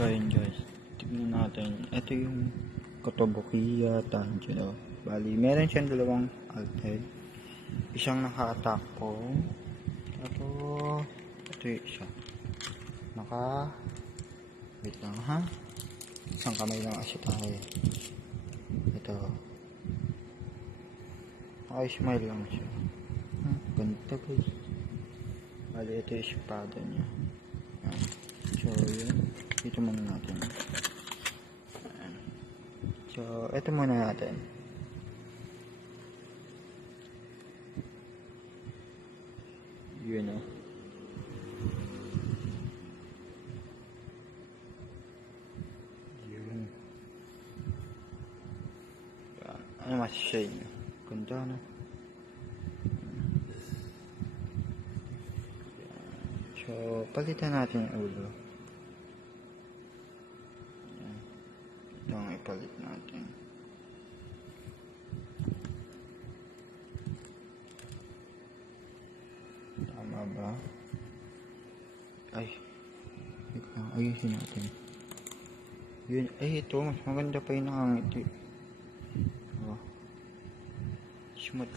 So ayun guys, tignan natin. Ito yung Kotobukiya Tanjiro. Bali, meron siyang dalawang alted. Isang naka-attack-po. Tapos, ito yung isa. Wait lang ha. Isang kamay lang kasi tayo. Ito. Naka-smile lang siya. Ganda guys. Bali, ito yung espada niya. Ayan. So, yun. Dito muna natin. Ayan. So, ito muna natin. Yun o. Yun. Ayan. Ano mas shade niya? Ganda na. So, palitan natin yung ulo. Ayan. Ito ang ipalit natin. Tama ba? Ay. Wait lang. Ayusin natin. Yun. Ay, ito. Mas maganda pa yung nakangiti. Oh. Smooth.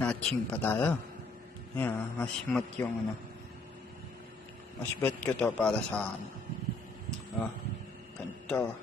Natching pa tayo. Ayan. Mas smooth yung ano. Mas bet ko to para sa akin. Oh. Ganito.